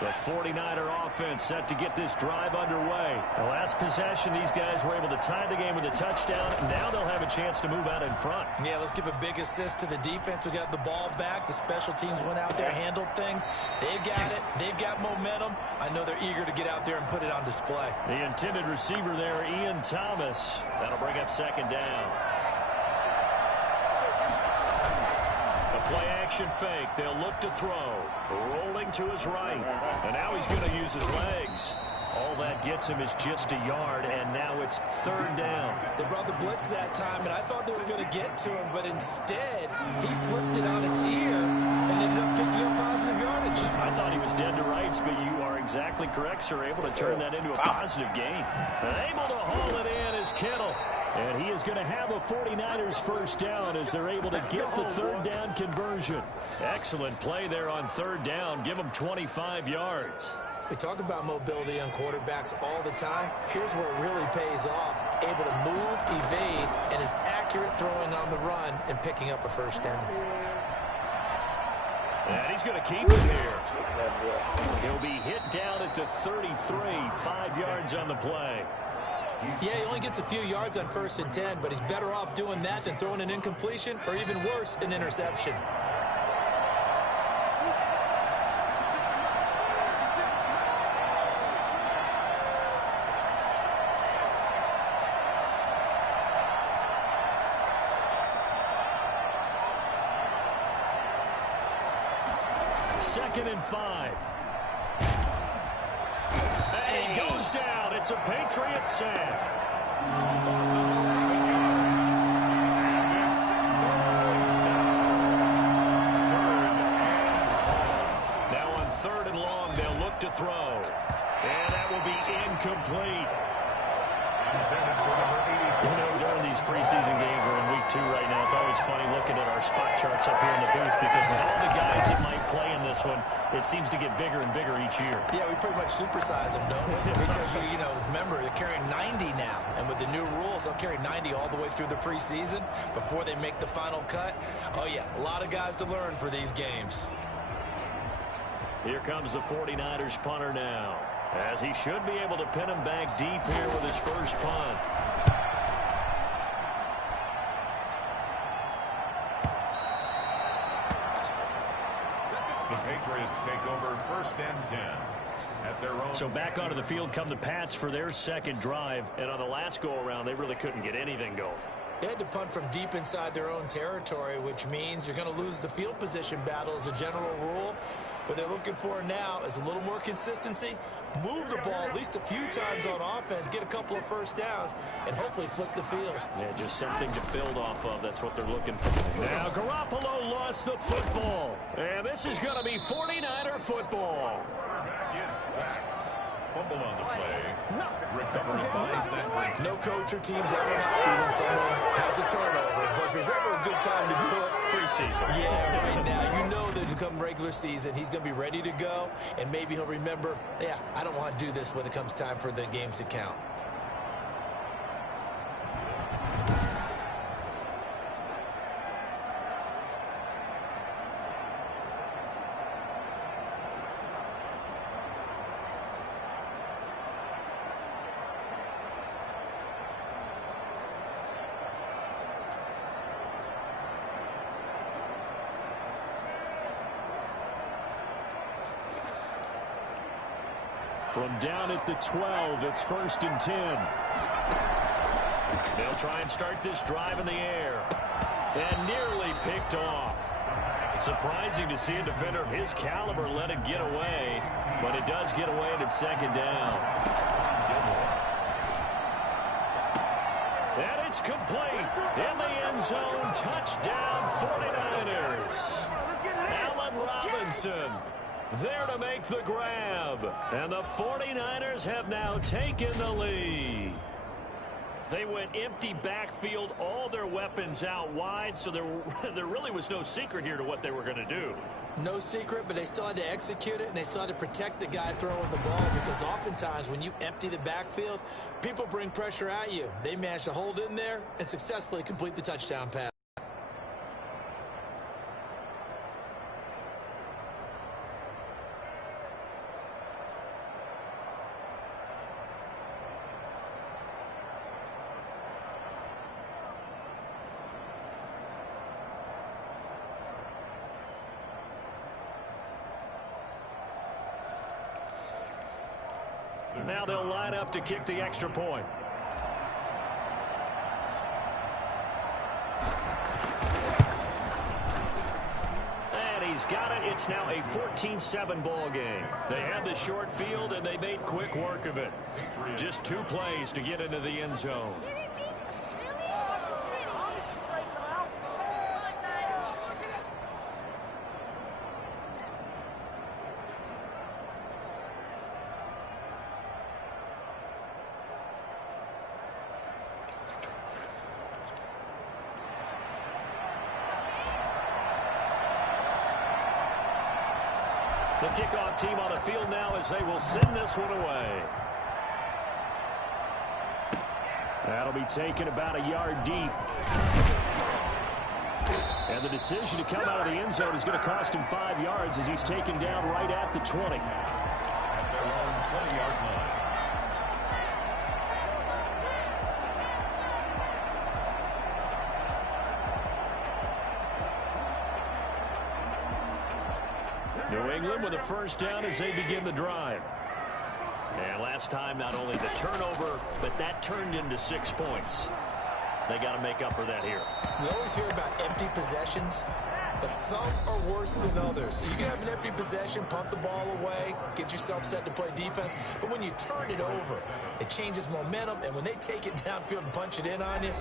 The 49er offense set to get this drive underway. The last possession, these guys were able to tie the game with a touchdown. Now they'll have a chance to move out in front. Yeah, let's give a big assist to the defense who got the ball back. The special teams went out there, handled things. They've got it. They've got momentum. I know they're eager to get out there and put it on display. The intended receiver there, Ian Thomas. That'll bring up second down. Play action fake. They'll look to throw. Rolling to his right. And now he's going to use his legs. All that gets him is just a yard, and now it's third down. They brought the blitz that time, and I thought they were going to get to him, but instead he flipped it on its ear and ended up picking up positive yardage. I thought he was dead to rights, but you are exactly correct, sir. Able to turn that into a positive gain. Able to haul it in is Kittle. And he is going to have a 49ers first down as they're able to get the third down conversion. Excellent play there on third down. Give them 25 yards. We talk about mobility on quarterbacks all the time. Here's where it really pays off. Able to move, evade, and is accurate throwing on the run and picking up a first down. And he's going to keep it here. He'll be hit down at the 33, 5 yards on the play. Yeah, he only gets a few yards on 1st and 10, but he's better off doing that than throwing an incompletion or even worse, an interception. Second and 5. And he goes down. It's a Patriots sack. Now on 3rd and long, they'll look to throw. And that will be incomplete. You know, during these preseason games, we're in week 2 right now. It's always funny looking at our spot charts up here in the booth because with all the guys that might play in this one, it seems to get bigger and bigger each year. Yeah, we pretty much supersize them, don't we? Because, you know, remember, they're carrying 90 now. And with the new rules, they'll carry 90 all the way through the preseason before they make the final cut. Oh, yeah, a lot of guys to learn for these games. Here comes the 49ers punter now, as he should be able to pin him back deep here with his first punt. The Patriots take over 1st and 10 at their own. So back onto the field come the Pats for their second drive, and on the last go-around, they really couldn't get anything going. They had to punt from deep inside their own territory, which means you're going to lose the field position battle as a general rule. What they're looking for now is a little more consistency, move the ball at least a few times on offense, get a couple of first downs, and hopefully flip the field. Yeah, just something to build off of. That's what they're looking for. Now Garoppolo lost the football, and this is going to be 49er football. Quarterback is sacked. Fumble on the play. Recovery by San Francisco. No coach or team's ever happy when someone has a turnover, but if there's ever a good time to do it, Preseason. yeah, right now. You know that come regular season, he's going to be ready to go, and maybe he'll remember, yeah, I don't want to do this when it comes time for the games to count. From down at the 12, it's 1st and 10. They'll try and start this drive in the air. And nearly picked off. It's surprising to see a defender of his caliber let it get away, but it does get away and it's second down. And it's complete. In the end zone, touchdown 49ers. Allen Robinson there to make the grab. And the 49ers have now taken the lead. They went empty backfield, all their weapons out wide, so there really was no secret here to what they were going to do. No secret, but they still had to execute it, and they still had to protect the guy throwing the ball, because oftentimes when you empty the backfield, people bring pressure at you. They managed to hold in there and successfully complete the touchdown pass. Now they'll line up to kick the extra point. And he's got it. It's now a 14-7 ball game. They had the short field, and they made quick work of it. Just 2 plays to get into the end zone. The kickoff team on the field now as they will send this one away. That'll be taken about a yard deep. And the decision to come out of the end zone is going to cost him 5 yards as he's taken down right at the 20. At their own 20-yard line. New England with a first down as they begin the drive. And last time, not only the turnover, but that turned into 6 points. They got to make up for that here. We always hear about empty possessions, but some are worse than others. You can have an empty possession, punt the ball away, get yourself set to play defense, but when you turn it over, it changes momentum, and when they take it downfield and punch it in on you,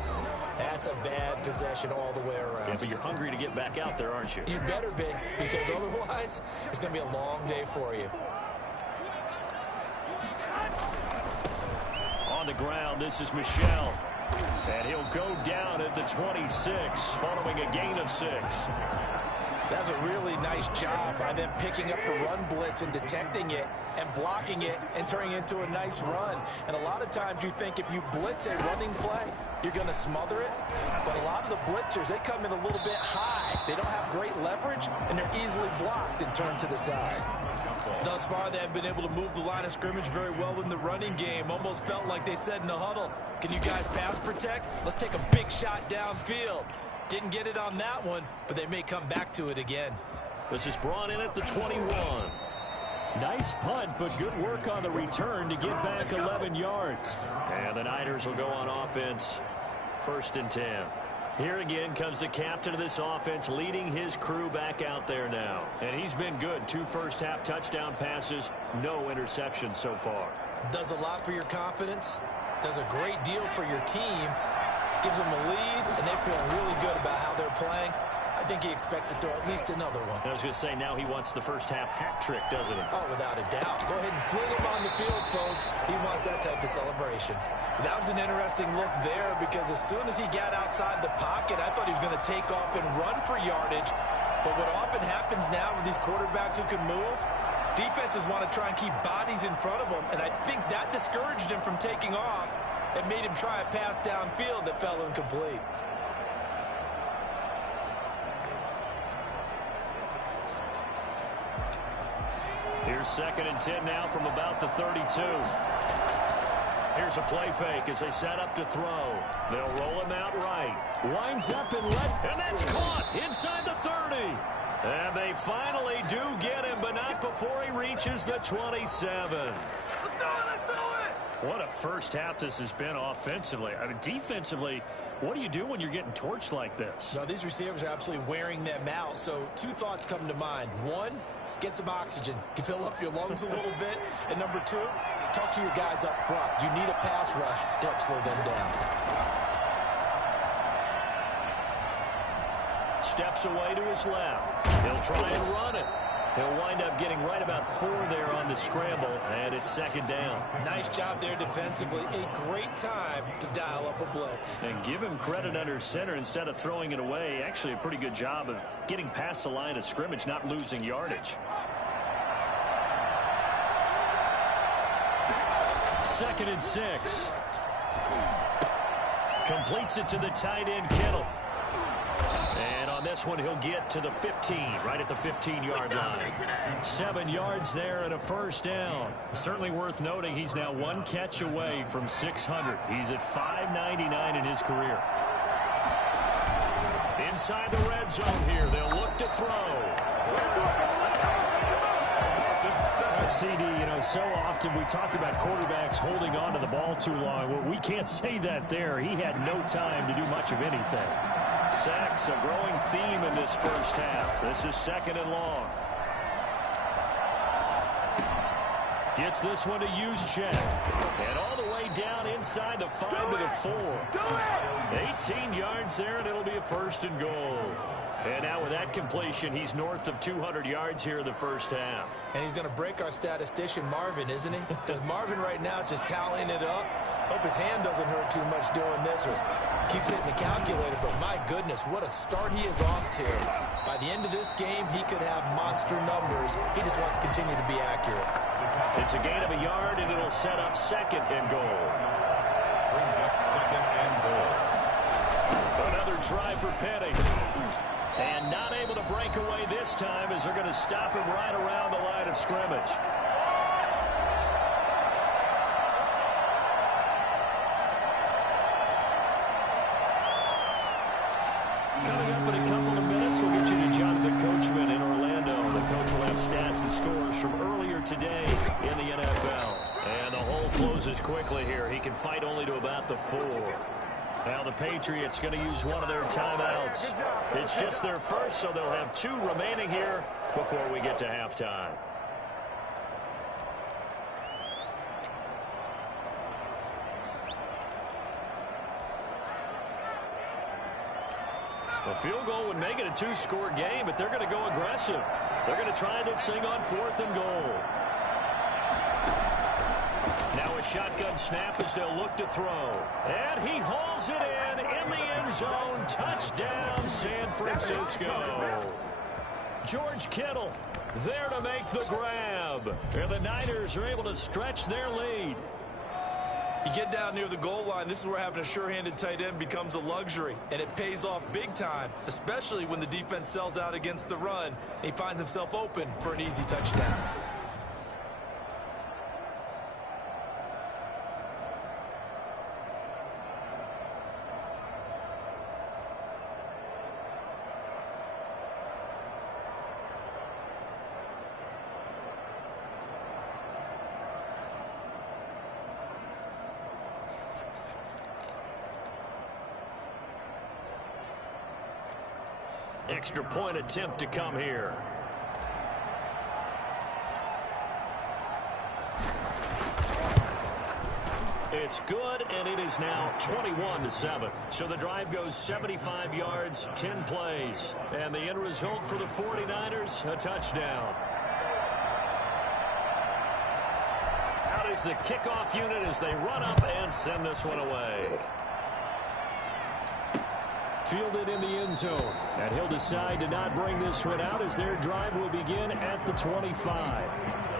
that's a bad possession all the way around. Yeah, but you're hungry to get back out there, aren't you? You better be, because otherwise, it's going to be a long day for you. On the ground, this is Michel. And he'll go down at the 26, following a gain of 6. That's a really nice job by them picking up the run blitz and detecting it and blocking it and turning it into a nice run. And a lot of times you think if you blitz a running play, you're going to smother it. But a lot of the blitzers, they come in a little bit high. They don't have great leverage, and they're easily blocked and turned to the side. Thus far, they have been able to move the line of scrimmage very well in the running game. Almost felt like they said in the huddle, can you guys pass protect? Let's take a big shot downfield. Didn't get it on that one, but they may come back to it again. This is brought in at the 21. Nice punt, but good work on the return to get back 11 yards. And the Niners will go on offense, 1st and 10. Here again comes the captain of this offense, leading his crew back out there now. And he's been good. 2 first-half touchdown passes, no interceptions so far. Does a lot for your confidence, does a great deal for your team, gives them a lead, and they feel really good about how they're playing. I think he expects to throw at least another one. I was going to say, now he wants the first-half hat trick, doesn't he? Oh, without a doubt. Go ahead and fling him on the field, folks. He wants that type of celebration. That was an interesting look there because as soon as he got outside the pocket, I thought he was going to take off and run for yardage. But what often happens now with these quarterbacks who can move, defenses want to try and keep bodies in front of them, and I think that discouraged him from taking off and made him try a pass downfield that fell incomplete. Here's 2nd and 10 now from about the 32. Here's a play fake as they set up to throw. They'll roll him out right. Winds up and that's caught inside the 30. And they finally do get him, but not before he reaches the 27. What a first half this has been offensively. I mean, defensively, what do you do when you're getting torched like this? Now, these receivers are absolutely wearing them out. So 2 thoughts come to mind. 1, get some oxygen. You can fill up your lungs a little bit. And number 2, talk to your guys up front. You need a pass rush to help slow them down. Steps away to his left. He'll try and run it. He'll wind up getting right about 4 there on the scramble, and it's 2nd down. Nice job there defensively. A great time to dial up a blitz. And give him credit under center instead of throwing it away. Actually, a pretty good job of getting past the line of scrimmage, not losing yardage. 2nd and 6. Completes it to the tight end, Kittle. And on this one, he'll get to the 15, right at the 15-yard line. 7 yards there and a first down. Certainly worth noting he's now 1 catch away from 600. He's at 599 in his career. Inside the red zone here, they'll look to throw. CD, you know, so often we talk about quarterbacks holding on to the ball too long. Well, we can't say that there. He had no time to do much of anything. Sacks, a growing theme in this first half. This is 2nd and long. Gets this one to Juszczyk. And all the way down inside the 5 to the 4. 18 yards there, and it'll be a 1st and goal. And now with that completion, he's north of 200 yards here in the first half. And he's going to break our statistician, Marvin, isn't he? Because Marvin right now is just tallying it up. Hope his hand doesn't hurt too much doing this or keeps hitting the calculator. But my goodness, what a start he is off to. By the end of this game, he could have monster numbers. He just wants to continue to be accurate. It's a gain of a yard, and it'll set up 2nd and goal. Brings up 2nd and goal. Another try for Petty. And not able to break away this time as they're going to stop him right around the line of scrimmage. Coming up in a couple of minutes, we'll get you to Jonathan Coachman in Orlando. The coach will have stats and scores from earlier today in the NFL. And the hole closes quickly here. He can fight only to about the 4. Now the Patriots going to use one of their timeouts. It's just their first, so they'll have 2 remaining here before we get to halftime. A field goal would make it a 2-score game, but they're going to go aggressive. They're going to try this thing on 4th and goal. Now a shotgun snap as they'll look to throw. And he hauls it in the end zone. Touchdown, San Francisco. George Kittle there to make the grab. And the Niners are able to stretch their lead. You get down near the goal line, this is where having a sure-handed tight end becomes a luxury, and it pays off big time, especially when the defense sells out against the run, and he finds himself open for an easy touchdown. Extra point attempt to come here. It's good, and it is now 21-7. So the drive goes 75 yards, 10 plays. And the end result for the 49ers, a touchdown. Out is the kickoff unit as they run up and send this one away. Fielded in the end zone. And he'll decide to not bring this one out as their drive will begin at the 25.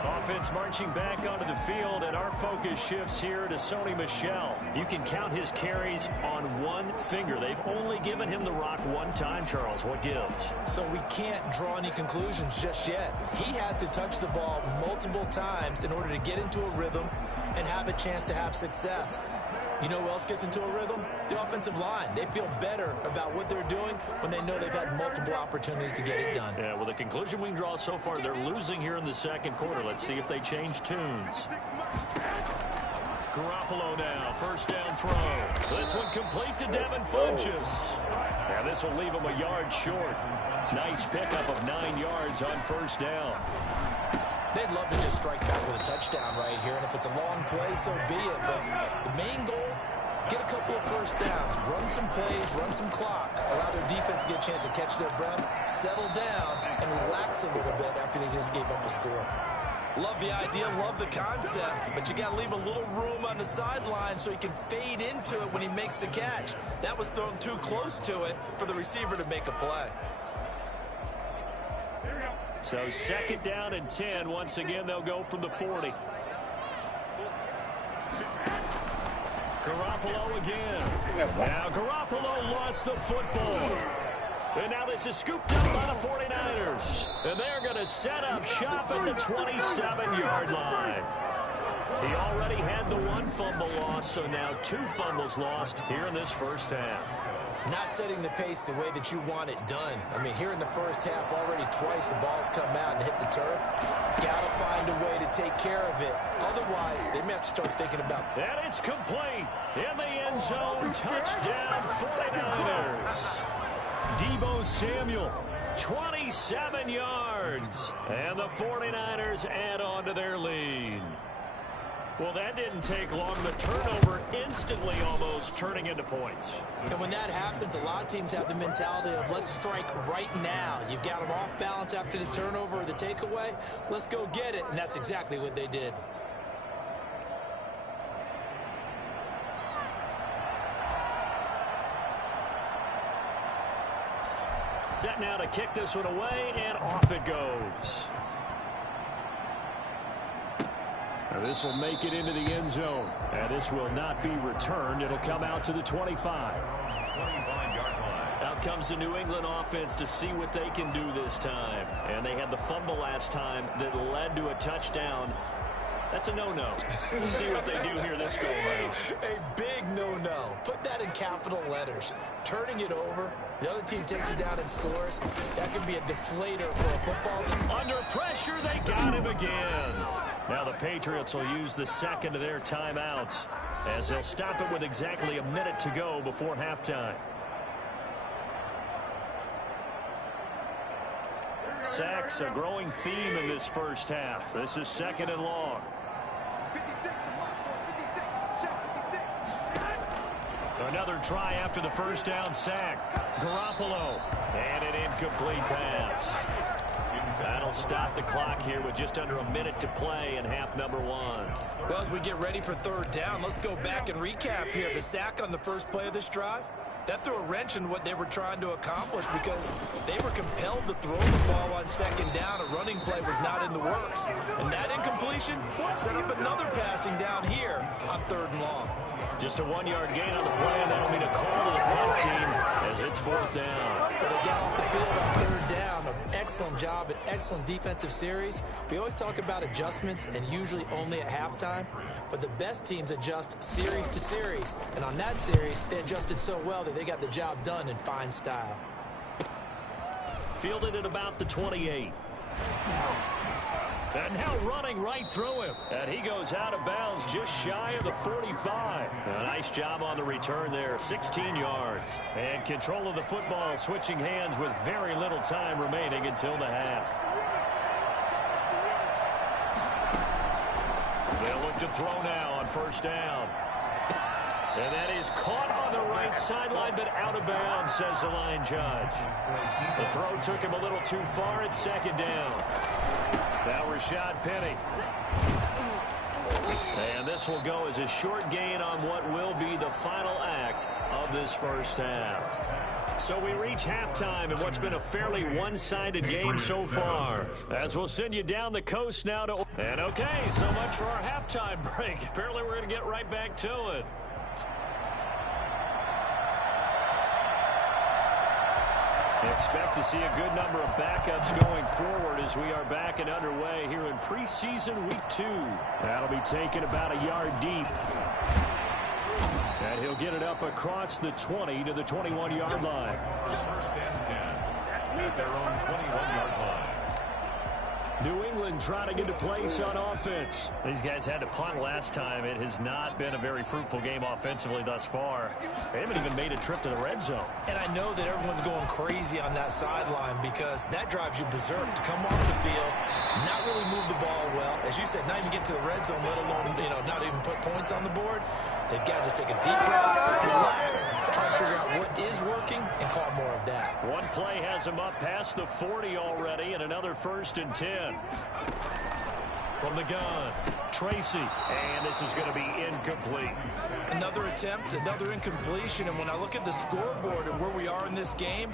Offense marching back onto the field, and our focus shifts here to Sony Michel. You can count his carries on one finger. They've only given him the rock one time, Charles. What gives? So we can't draw any conclusions just yet. He has to touch the ball multiple times in order to get into a rhythm and have a chance to have success. You know who else gets into a rhythm? The offensive line. They feel better about what they're doing when they know they've had multiple opportunities to get it done. Yeah, well, the conclusion we can draw so far, they're losing here in the second quarter. Let's see if they change tunes. Garoppolo now, first down throw. This one complete to Devin Funchess. And this will leave him a yard short. Nice pickup of 9 yards on first down. They'd love to just strike back with a touchdown right here, and if it's a long play, so be it. But the main goal, get a couple of first downs, run some plays, run some clock, allow their defense to get a chance to catch their breath, settle down, and relax a little bit after they just gave up a score. Love the idea, love the concept, but you got to leave a little room on the sideline so he can fade into it when he makes the catch. That was thrown too close to it for the receiver to make a play. So second down and 10. Once again, they'll go from the 40. Garoppolo again. Now Garoppolo lost the football. And now this is scooped up by the 49ers. And they're going to set up shop at the 27-yard line. He already had the one fumble loss, so now 2 fumbles lost here in this first half. Not setting the pace the way that you want it done. I mean, here in the first half, already twice the ball's come out and hit the turf. Got to find a way to take care of it. Otherwise, they may have to start thinking about. And it's complete. In the end zone, touchdown 49ers. Deebo Samuel, 27 yards. And the 49ers add on to their lead. Well, that didn't take long. The turnover instantly almost turning into points. And when that happens, a lot of teams have the mentality of let's strike right now. You've got them off balance after the turnover or the takeaway. Let's go get it. And that's exactly what they did. Set now to kick this one away, and off it goes. Now this will make it into the end zone. And this will not be returned. It'll come out to the 25. 25-yard line. Out comes the New England offense to see what they can do this time. And they had the fumble last time that led to a touchdown. That's a no-no. We'll see what they do here this go-around. A big no-no. Put that in capital letters. Turning it over, the other team takes it down and scores. That could be a deflator for a football team. Under pressure, they got him again. Now the Patriots will use the second of their timeouts as they'll stop it with exactly a minute to go before halftime. Sacks, a growing theme in this first half. This is second and long. Another try after the first down sack. Garoppolo. And an incomplete pass. That'll stop the clock here with just under a minute to play in half number one. Well, as we get ready for third down, let's go back and recap here. The sack on the first play of this drive, that threw a wrench in what they were trying to accomplish because they were compelled to throw the ball on second down. A running play was not in the works. And that incompletion set up another passing down here on third and long. Just a 1-yard gain on the play, and that'll mean a call to the punt team as it's fourth down. Well, they got off the field on third down. An excellent job, an excellent defensive series. We always talk about adjustments and usually only at halftime, but the best teams adjust series to series. And on that series, they adjusted so well that they got the job done in fine style. Fielded at about the 28. And now running right through him. And he goes out of bounds just shy of the 45. A nice job on the return there, 16 yards. And control of the football switching hands with very little time remaining until the half. They'll look to throw now on first down. And that is caught on the right sideline, but out of bounds, says the line judge. The throw took him a little too far at second down. Now Rashad Penny. And this will go as a short gain on what will be the final act of this first half. So we reach halftime in what's been a fairly one-sided game so far. As we'll send you down the coast now to... And okay, so much for our halftime break. Apparently we're going to get right back to it. Expect to see a good number of backups going forward as we are back and underway here in preseason week 2. That'll be taken about a yard deep. And he'll get it up across the 20 to the 21-yard line. First and 10 at their own 21-yard line. New England trying to get a place on offense. These guys had to punt last time. It has not been a very fruitful game offensively thus far. They haven't even made a trip to the red zone. And I know that everyone's going crazy on that sideline because that drives you berserk to come off the field, not really move the ball well. As you said, not even get to the red zone, let alone, not even put points on the board. They've got to just take a deep breath, relax, try to figure out what is working, and call more of that. One play has him up past the 40 already, and another first and 10. From the gun, Tracy, and this is going to be incomplete. Another attempt, another incompletion, and when I look at the scoreboard and where we are in this game,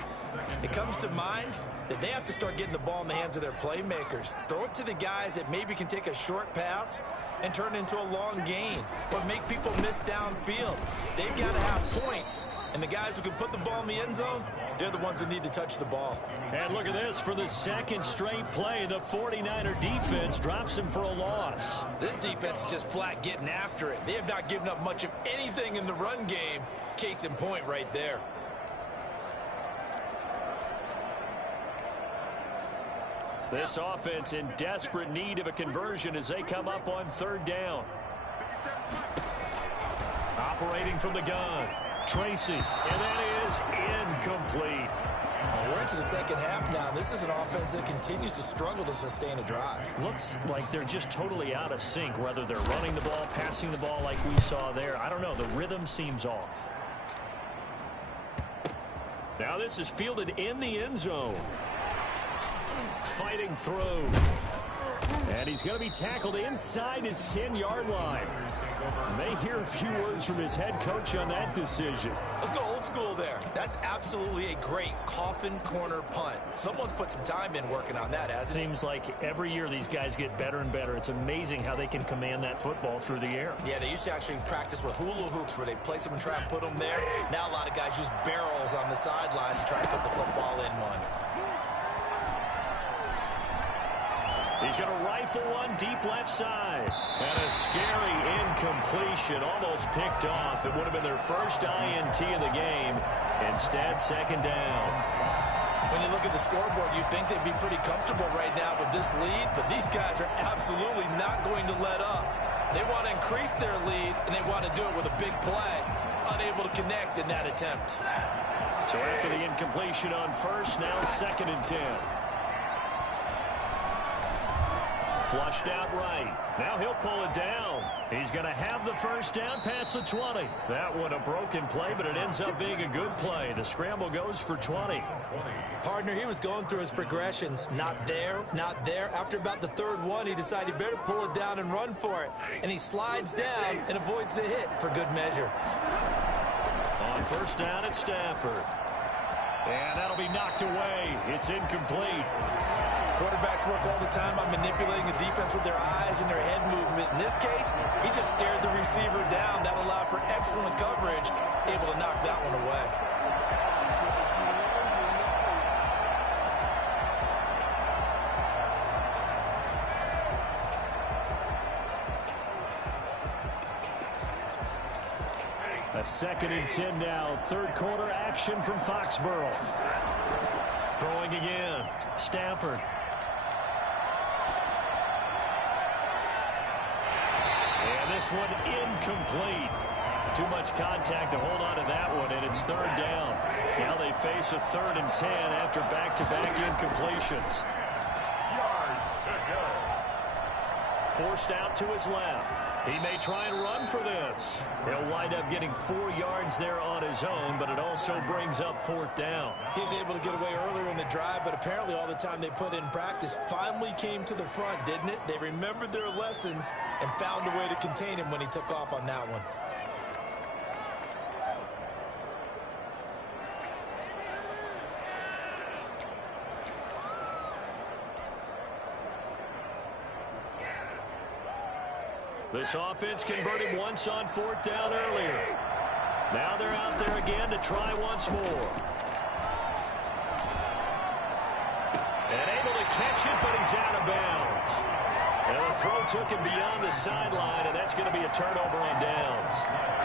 it comes to mind that they have to start getting the ball in the hands of their playmakers. Throw it to the guys that maybe can take a short pass and turn it into a long gain, or make people miss downfield. They've got to have points, and the guys who can put the ball in the end zone, they're the ones that need to touch the ball. And look at this, for the second straight play, the 49er defense drops him for a loss. This defense is just flat getting after it. They have not given up much of anything in the run game. Case in point right there. This offense in desperate need of a conversion as they come up on third down. Operating from the gun, Tracy, and that is incomplete. We're into the second half now. This is an offense that continues to struggle to sustain a drive. Looks like they're just totally out of sync, whether they're running the ball, passing the ball like we saw there. I don't know. The rhythm seems off. Now this is fielded in the end zone. Fighting through. And he's going to be tackled inside his 10-yard line. May hear a few words from his head coach on that decision. Let's go old school there. That's absolutely a great coffin corner punt. Someone's put some time in working on that, hasn't it? Seems like every year these guys get better and better. It's amazing how they can command that football through the air. Yeah, they used to actually practice with hula hoops where they place them and try and put them there. Now a lot of guys use barrels on the sidelines to try and put the football in one. He's going to rifle one deep left side. And a scary incompletion, almost picked off. It would have been their first INT of the game. Instead, second down. When you look at the scoreboard, you'd think they'd be pretty comfortable right now with this lead, but these guys are absolutely not going to let up. They want to increase their lead, and they want to do it with a big play. Unable to connect in that attempt. So after the incompletion on first, now second and 10. Flushed out right. Now he'll pull it down. He's going to have the first down past the 20. That one a broken play, but it ends up being a good play. The scramble goes for 20. Partner, he was going through his progressions. Not there, not there. After about the third one, he decided he better pull it down and run for it. And he slides down and avoids the hit for good measure. On first down at Stafford. And that'll be knocked away. It's incomplete. Quarterbacks work all the time on manipulating the defense with their eyes and their head movement. In this case, he just stared the receiver down. That allowed for excellent coverage, able to knock that one away. A second and 10 now. Third quarter action from Foxborough. Throwing again. Stafford. And this one incomplete. Too much contact to hold on to that one, and it's third down. Now they face a third and 10 after back-to-back incompletions. Yards to go. Forced out to his left. He may try and run for this. He'll wind up getting 4 yards there on his own, but it also brings up fourth down. He was able to get away earlier in the drive, but apparently all the time they put in practice finally came to the front, didn't it? They remembered their lessons and found a way to contain him when he took off on that one. This offense converted once on fourth down earlier. Now they're out there again to try once more. And able to catch it, but he's out of bounds. And the throw took him beyond the sideline, and that's going to be a turnover on downs.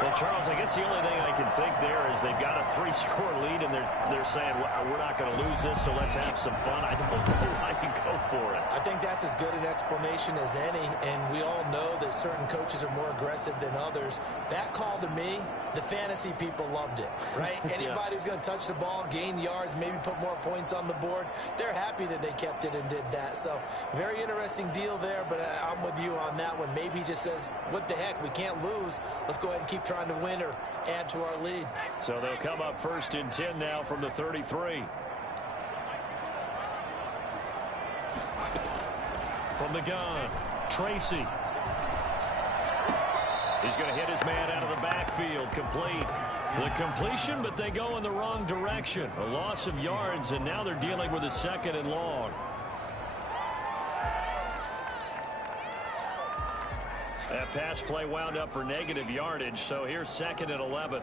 Well, Charles, I guess the only thing I can think there is they've got a 3-score lead, and they're saying, well, we're not going to lose this, so let's have some fun. I don't know I can go for it. I think that's as good an explanation as any, and we all know that certain coaches are more aggressive than others. That call to me, the fantasy people loved it, right? Anybody who's going to touch the ball, gain yards, maybe put more points on the board, they're happy that they kept it and did that. So very interesting deal there, but I'm with you on that one. Maybe he just says, what the heck, we can't lose. Let's go ahead and keep trying to win or add to our lead. So they'll come up first and 10 now from the 33. From the gun, Tracy. He's going to hit his man out of the backfield, complete. The completion, but they go in the wrong direction. A loss of yards, and now they're dealing with a second and long. That pass play wound up for negative yardage, so here's second and 11.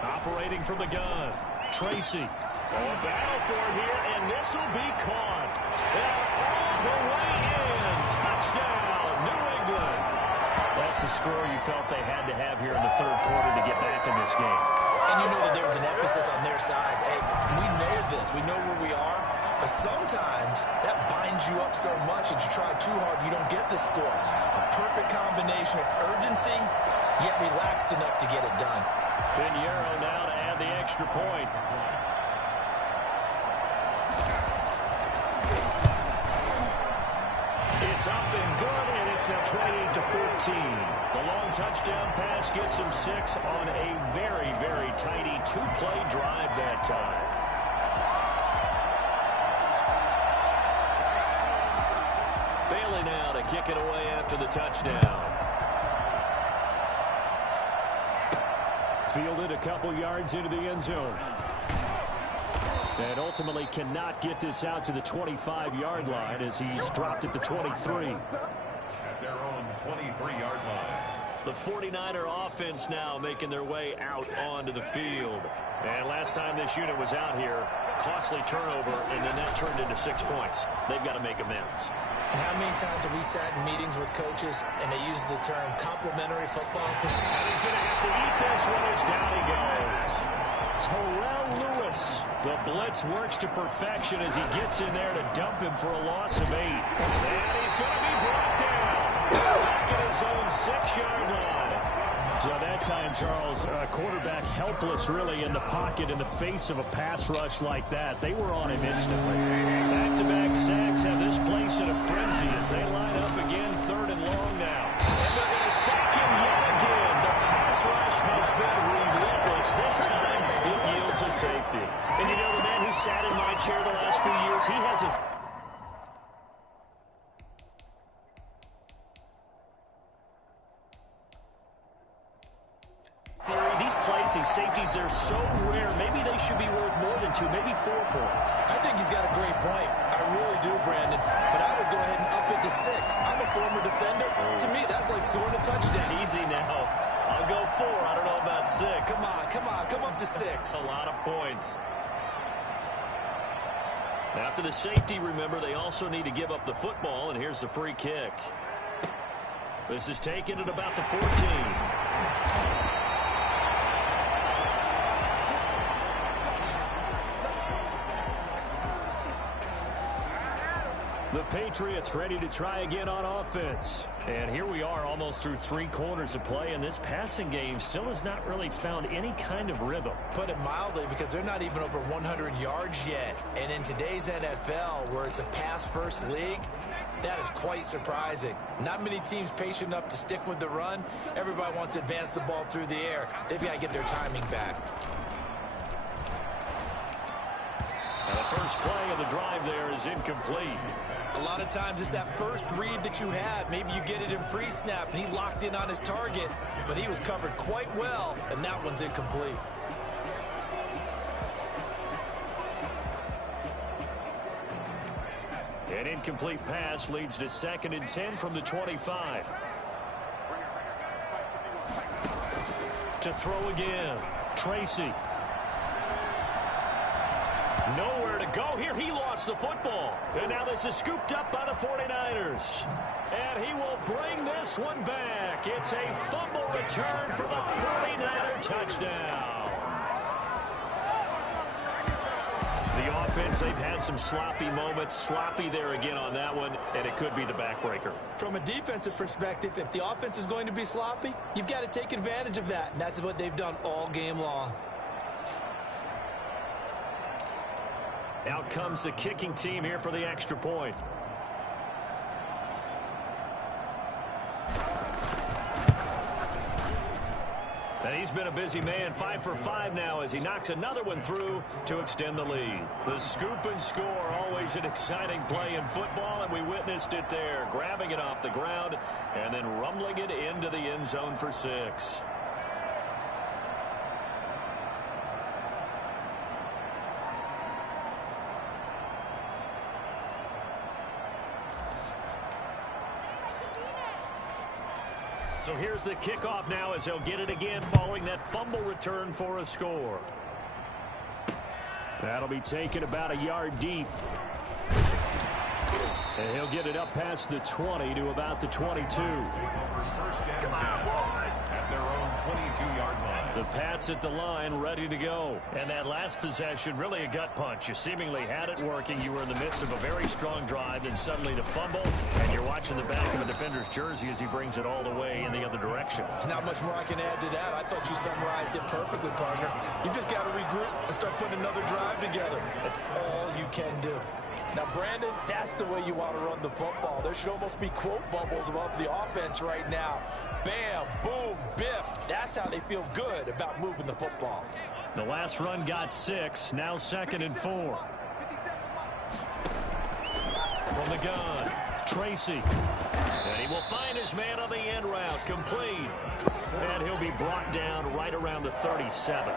Operating from the gun, Tracy. Oh, battle for it here, and this will be caught. And all the way in. Touchdown, New England. That's the score you felt they had to have here in the third quarter to get back in this game. And you know that there's there's an emphasis on their side. Hey, we know this. We know where we are. But sometimes that binds you up so much that you try too hard, you don't get the score. A perfect combination of urgency, yet relaxed enough to get it done. Pinheiro now to add the extra point. It's up and good, and it's now 28-14. The long touchdown pass gets him 6 on a very, very tidy two-play drive that time. Bailey now to kick it away after the touchdown. Fielded a couple yards into the end zone. And ultimately cannot get this out to the 25-yard line as he's dropped at the 23. At their own 23-yard line. The 49er offense now making their way out onto the field. And last time this unit was out here, costly turnover, and then that turned into 6 points. They've got to make amends. And how many times have we sat in meetings with coaches and they use the term complementary football? And he's going to have to eat this one as down he goes. Terrell Lewis. The blitz works to perfection as he gets in there to dump him for a loss of 8. And he's going to be brought down. Back at his own 6-yard line. So that time, Charles, quarterback helpless really in the pocket in the face of a pass rush like that. They were on him instantly. Back-to-back sacks have this place in a frenzy as they line up again, 3rd and long now. And they're going to sack him yet again. The pass rush has been relentless. This time it yields a safety. And you know, the man who sat in my chair the last few years, he has his... These plays, these safeties, they're so rare. Maybe they should be worth more than 2, maybe 4 points. I think he's got a great point. I really do, Brandon. But I would go ahead and up it to 6. I'm a former defender. To me, that's like scoring a touchdown. Easy now. I'll go 4. I don't know about 6. Come on. Come up to 6. A lot of points. After the safety, remember, they also need to give up the football, and here's the free kick. This is taken at about the 14. The Patriots ready to try again on offense. And here we are almost through 3 quarters of play, and this passing game still has not really found any kind of rhythm. Put it mildly, because they're not even over 100 yards yet. And in today's NFL, where it's a pass-first league, that is quite surprising. Not many teams patient enough to stick with the run. Everybody wants to advance the ball through the air. They've got to get their timing back. And the first play of the drive there is incomplete. A lot of times it's that first read that you have. Maybe you get it in pre-snap, and he locked in on his target, but he was covered quite well, and that one's incomplete. An incomplete pass leads to 2nd and 10 from the 25. To throw again. Tracy. Nowhere to go here. He lost the football. And now this is scooped up by the 49ers. And he will bring this one back. It's a fumble return for the 49er touchdown. The offense, they've had some sloppy moments. Sloppy there again on that one, and it could be the backbreaker. From a defensive perspective, if the offense is going to be sloppy, you've got to take advantage of that, and that's what they've done all game long. Out comes the kicking team here for the extra point. And he's been a busy man, 5 for 5 now as he knocks another one through to extend the lead. The scoop and score, always an exciting play in football, and we witnessed it there, grabbing it off the ground and then rumbling it into the end zone for 6. So here's the kickoff now as they'll get it again following that fumble return for a score. That'll be taken about a yard deep. And he'll get it up past the 20 to about the 22. First and 10 at their own 22-yard line. The Pats at the line, ready to go. And that last possession, really a gut punch. You seemingly had it working. You were in the midst of a very strong drive, then suddenly to fumble, and you're watching the back of the defender's jersey as he brings it all the way in the other direction. There's not much more I can add to that. I thought you summarized it perfectly, partner. You've just got to regroup and start putting another drive together. That's all you can do. Now, Brandon, that's the way you want to run the football. There should almost be quote bubbles above the offense right now. Bam, boom, biff. That's how they feel good about moving the football. The last run got 6. Now 2nd and 4. From the gun, Tracy. And he will find his man on the end route, complete. And he'll be brought down right around the 37.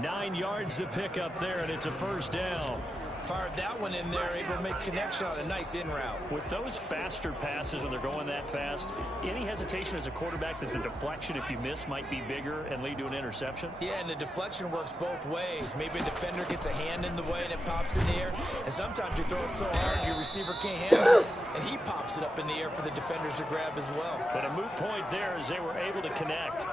9 yards to pick up there, and it's a first down. Fired that one in there, able to make connection on a nice in route. With those faster passes when they're going that fast, any hesitation as a quarterback that the deflection, if you miss, might be bigger and lead to an interception? Yeah, and the deflection works both ways. Maybe a defender gets a hand in the way and it pops in the air. And sometimes you throw it so hard your receiver can't handle it, and he pops it up in the air for the defenders to grab as well. But a moot point there as they were able to connect.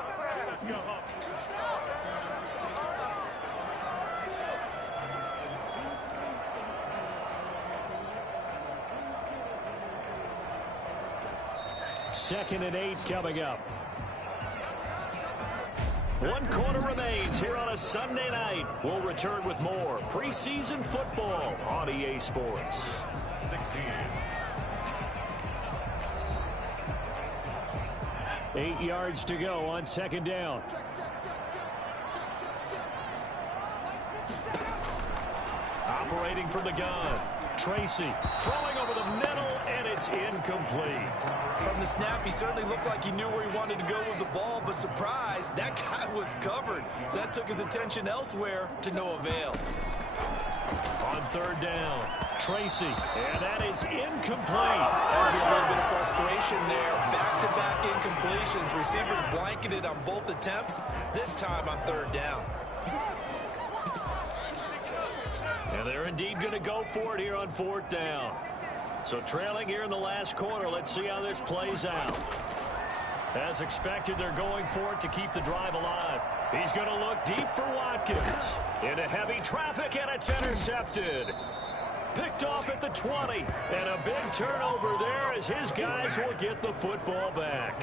Second and 8 coming up. 1 quarter remains here on a Sunday night. We'll return with more preseason football on EA Sports. 16. 8 yards to go on 2nd down. Operating from the gun, Tracy throwing over the middle, and it's incomplete. From the snap, he certainly looked like he knew where he wanted to go with the ball, but surprise, that guy was covered. So that took his attention elsewhere to no avail. On 3rd down, Tracy, and that is incomplete. There'll be a little bit of frustration there. Back-to-back incompletions. Receivers blanketed on both attempts, this time on 3rd down. And they're indeed going to go for it here on 4th down. So trailing here in the last quarter, let's see how this plays out. As expected, they're going for it to keep the drive alive. He's going to look deep for Watkins. Into heavy traffic, and it's intercepted. Picked off at the 20. And a big turnover there as his guys will get the football back.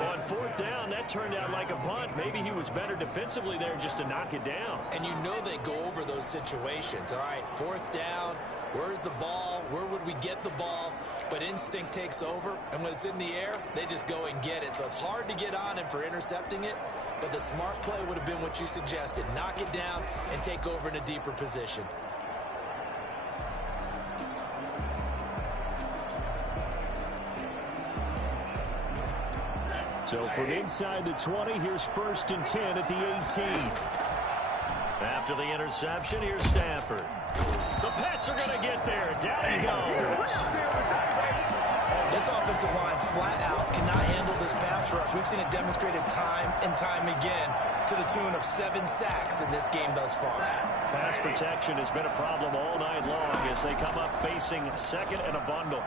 On 4th down, that turned out like a punt. Maybe he was better defensively there just to knock it down. And you know they go over those situations. All right, 4th down. Where's the ball? Where would we get the ball? But instinct takes over, and when it's in the air, they just go and get it. So it's hard to get on him for intercepting it, but the smart play would have been what you suggested. Knock it down and take over in a deeper position. So from inside the 20, here's 1st and 10 at the 18. After the interception, here's Stafford. The Pats are going to get there. Down he goes. This offensive line flat out cannot handle this pass rush. We've seen it demonstrated time and time again to the tune of 7 sacks in this game thus far. Pass protection has been a problem all night long as they come up facing 2nd and a bundle.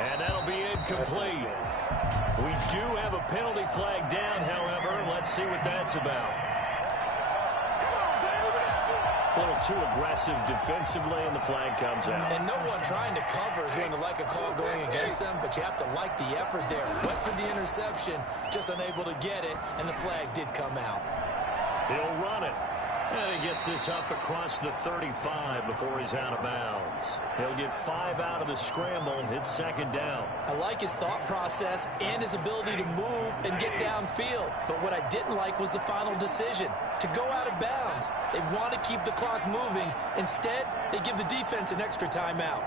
And that'll be incomplete. We do have a penalty flag down, however. Let's see what that's about. A little too aggressive defensively, and the flag comes out. And no one trying to cover is going to like a call going against them, but you have to like the effort there. Went for the interception, just unable to get it, and the flag did come out. He'll run it. And he gets this up across the 35 before he's out of bounds. He'll get 5 out of the scramble and hit 2nd down. I like his thought process and his ability to move and get downfield. But what I didn't like was the final decision, to go out of bounds. They want to keep the clock moving. Instead, they give the defense an extra timeout.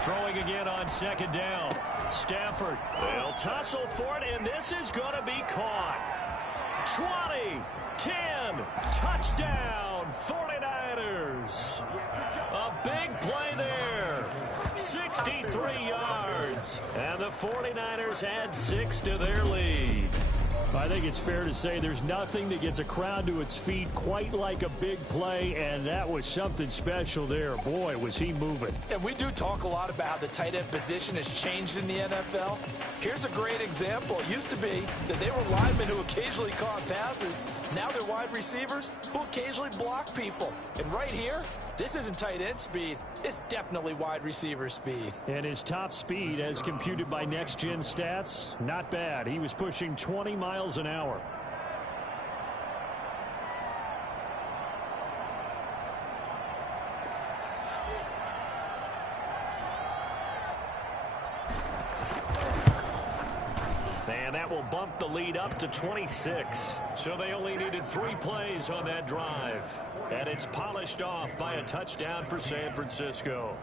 Throwing again on 2nd down. Stafford, they'll tussle for it, and this is going to be caught. 20, 10, touchdown, 49ers. A big play there. 63 yards. And the 49ers add 6 to their lead. I think it's fair to say there's nothing that gets a crowd to its feet quite like a big play, and that was something special there. Boy, was he moving. And we do talk a lot about how the tight end position has changed in the NFL. Here's a great example. It used to be that they were linemen who occasionally caught passes. Now they're wide receivers who occasionally block people. And right here, this isn't tight end speed. It's definitely wide receiver speed. And his top speed, as computed by Next Gen Stats, not bad. He was pushing 20 miles an hour. And that will bump the lead up to 26. So they only needed 3 plays on that drive. And it's polished off by a touchdown for San Francisco.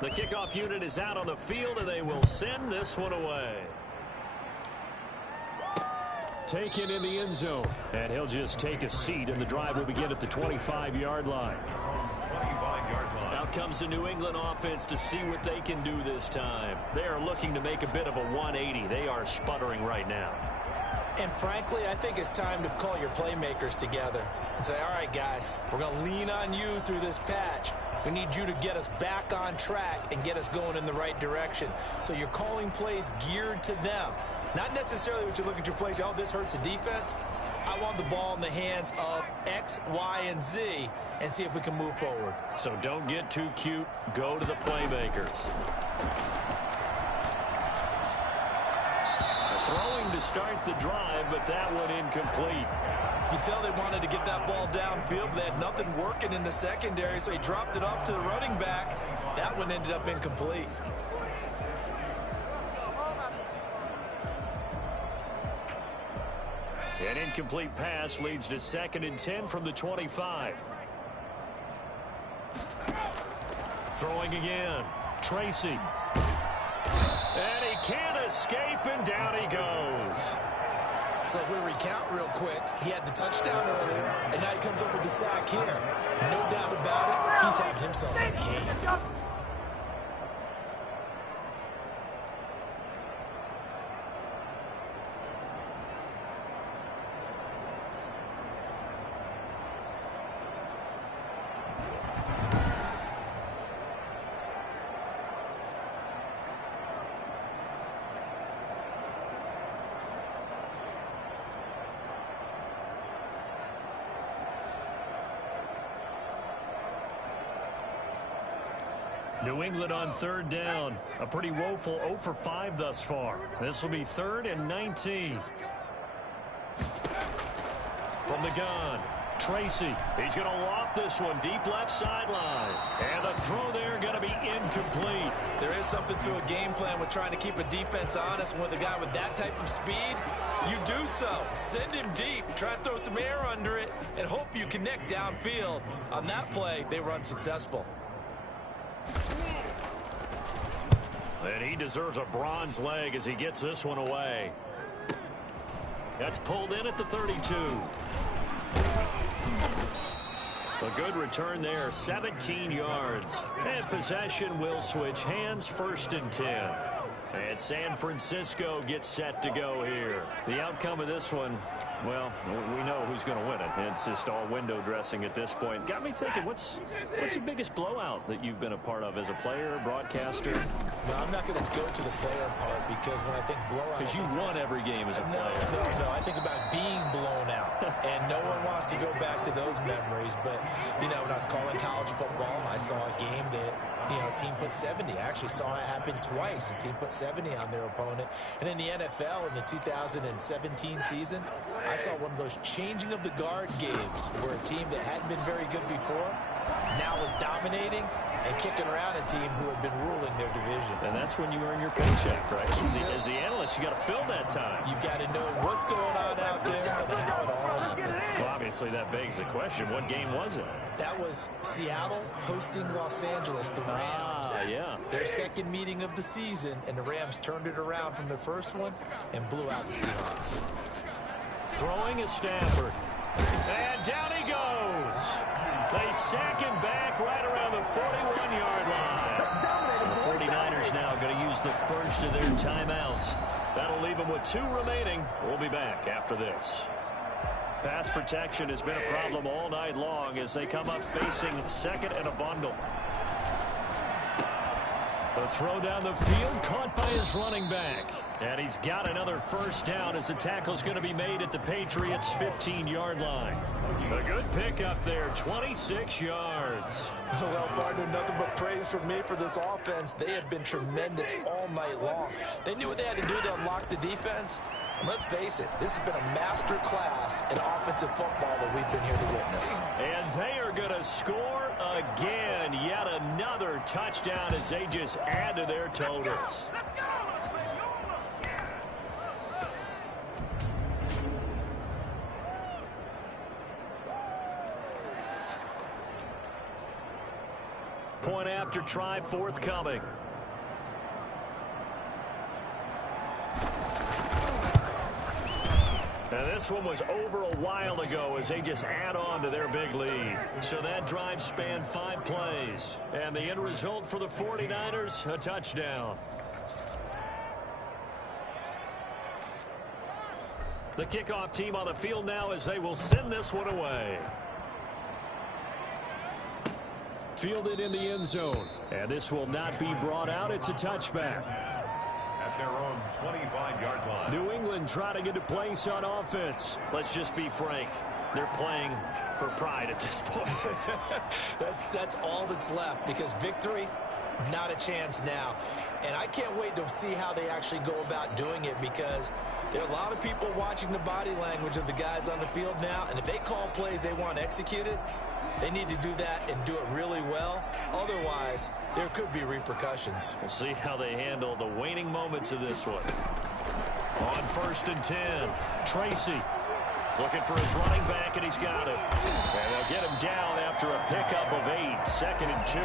The kickoff unit is out on the field, and they will send this one away. Taken in the end zone. And he'll just take a seat, and the drive will begin at the 25-yard line. 25-yard line. Out comes the New England offense to see what they can do this time. They are looking to make a bit of a 180. They are sputtering right now. And frankly, I think it's time to call your playmakers together and say, all right, guys, we're going to lean on you through this patch. We need you to get us back on track and get us going in the right direction. So you're calling plays geared to them. Not necessarily what you look at your plays, oh, this hurts the defense. I want the ball in the hands of X, Y, and Z and see if we can move forward. So don't get too cute. Go to the playmakers. Throwing to start the drive, but that one incomplete. You tell they wanted to get that ball downfield, but they had nothing working in the secondary, so he dropped it off to the running back. That one ended up incomplete. An incomplete pass leads to 2nd and 10 from the 25. Throwing again. Tracy. And he can't escape, and down he goes. So if we recount real quick, he had the touchdown earlier, and now he comes up with the sack here. No doubt about it, he's having himself a game. New England on 3rd down. A pretty woeful 0 for 5 thus far. This will be 3rd and 19. From the gun, Tracy. He's going to loft this one deep left sideline. And the throw there going to be incomplete. There is something to a game plan with trying to keep a defense honest. With a guy with that type of speed, you do so. Send him deep. Try to throw some air under it and hope you connect downfield. On that play, they were unsuccessful. And he deserves a bronze leg as he gets this one away. That's pulled in at the 32. A good return there, 17 yards. And possession will switch hands, 1st and 10. And San Francisco gets set to go here. The outcome of this one, well, we know who's going to win it. It's just all window dressing at this point. Got me thinking, what's the biggest blowout that you've been a part of as a player, broadcaster? No, I'm not going to go to the player part because when I think blowout... Because you won every game as a player. No, I think about being blown out. And no one wants to go back to those memories. But, you know, when I was calling college football, I saw a game that, you know, a team put 70. I actually saw it happen twice. A team put 70 on their opponent. And in the NFL, in the 2017 season, I saw one of those changing of the guard games where a team that hadn't been very good before now was dominating and kicking around a team who had been ruling their division. And that's when you earn your paycheck, right? As the analyst, you got to fill that time. You've got to know what's going on out there and how it all happened. Well, obviously, that begs the question, what game was it? That was Seattle hosting Los Angeles, the Rams. Yeah. Their second meeting of the season, and the Rams turned it around from their first one and blew out the Seahawks. Throwing is Stafford. And down he goes. They sack him back right around the 41-yard line. uses the first of their timeouts. That'll leave them with 2 remaining. We'll be back after this. Pass protection has been a problem all night long as they come up facing second and a bundle. The throw down the field caught by his running back. And he's got another first down as the tackle's going to be made at the Patriots' 15-yard line. A good pickup there, 26 yards. Well, partner, nothing but praise from me for this offense. They have been tremendous all night long. They knew what they had to do to unlock the defense. And let's face it, this has been a master class in offensive football that we've been here to witness. And they are going to score again. Yet another touchdown as they just add to their totals. Point after try forthcoming. And this one was over a while ago as they just add on to their big lead. So that drive spanned 5 plays. And the end result for the 49ers, a touchdown. The kickoff team on the field now as they will send this one away. Fielded in the end zone. And this will not be brought out. It's a touchback. At their own 25-yard line. New England trying to get a place on offense. Let's just be frank. They're playing for pride at this point. That's all that's left, because victory, not a chance now. And I can't wait to see how they actually go about doing it, because there are a lot of people watching the body language of the guys on the field now, and if they call plays they want executed, they need to do that and do it really well. Otherwise, there could be repercussions. We'll see how they handle the waning moments of this one. On 1st and 10, Tracy looking for his running back, and he's got it. And they'll get him down after a pickup of 8, 2nd and 2.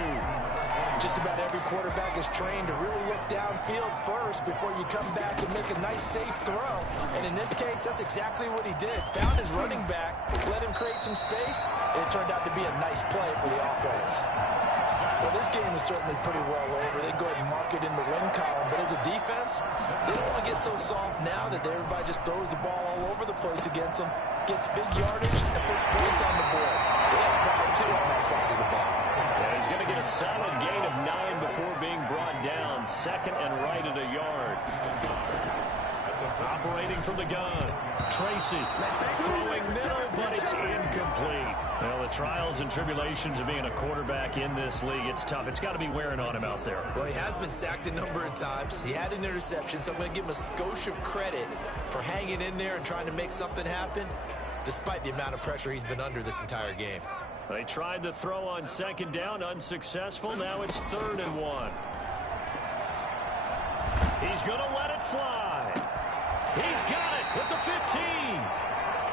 Just about every quarterback is trained to really look downfield first before you come back and make a nice, safe throw. And in this case, that's exactly what he did. Found his running back, let him create some space, and it turned out to be a nice play for the offense. Well, this game is certainly pretty well over. They go ahead and mark it in the win column. But as a defense, they don't want to get so soft now that everybody just throws the ball all over the place against them, gets big yardage, and puts points on the board. They have pride, too, on that side of the ball. And he's going to get a solid gain of 9 before being brought down. 2nd and right at a yard. Operating from the gun. Tracy throwing middle, but it's incomplete. Well, the trials and tribulations of being a quarterback in this league, it's tough. It's got to be wearing on him out there. Well, he has been sacked a number of times. He had an interception, so I'm going to give him a skosh of credit for hanging in there and trying to make something happen, despite the amount of pressure he's been under this entire game. They tried to throw on 2nd down, unsuccessful. Now it's 3rd and 1. He's going to let it fly. He's got it with the 15.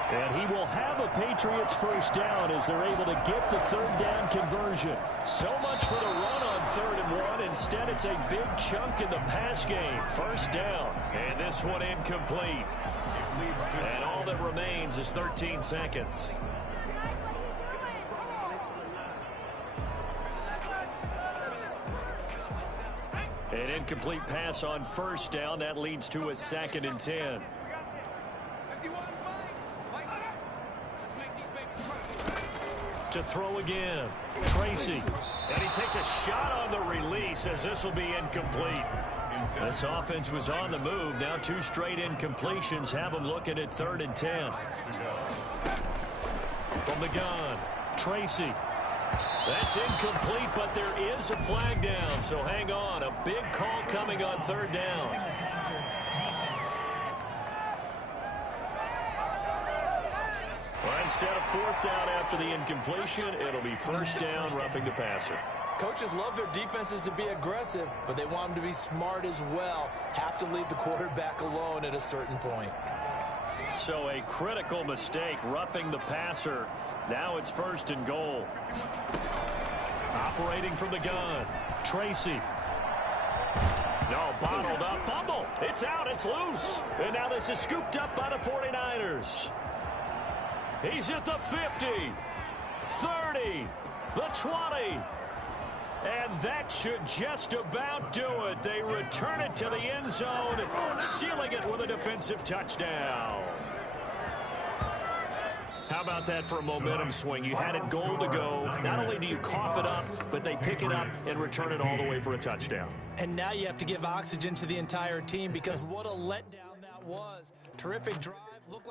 And he will have a Patriots first down as they're able to get the 3rd down conversion. So much for the run on 3rd and 1. Instead, it's a big chunk in the pass game. First down. And this one incomplete. And all that remains is 13 seconds. An incomplete pass on 1st down. That leads to a 2nd and 10. To throw again. Tracy. And he takes a shot on the release as this will be incomplete. This offense was on the move. Now 2 straight incompletions have them looking at 3rd and 10. From the gun. Tracy. That's incomplete, but there is a flag down, so hang on. A big call coming on 3rd down. Well, instead of 4th down after the incompletion, it'll be 1st down, roughing the passer. Coaches love their defenses to be aggressive, but they want them to be smart as well. Have to leave the quarterback alone at a certain point. So a critical mistake, roughing the passer. Now it's 1st and goal. Operating from the gun. Tracy. No, bottled up. Fumble. It's out. It's loose. And now this is scooped up by the 49ers. He's at the 50. 30. The 20. And that should just about do it. They return it to the end zone, sealing it with a defensive touchdown. How about that for a momentum swing? You had it goal to go. Not only do you cough it up, but they pick it up and return it all the way for a touchdown. And now you have to give oxygen to the entire team because what a letdown that was. Terrific drive. Looked like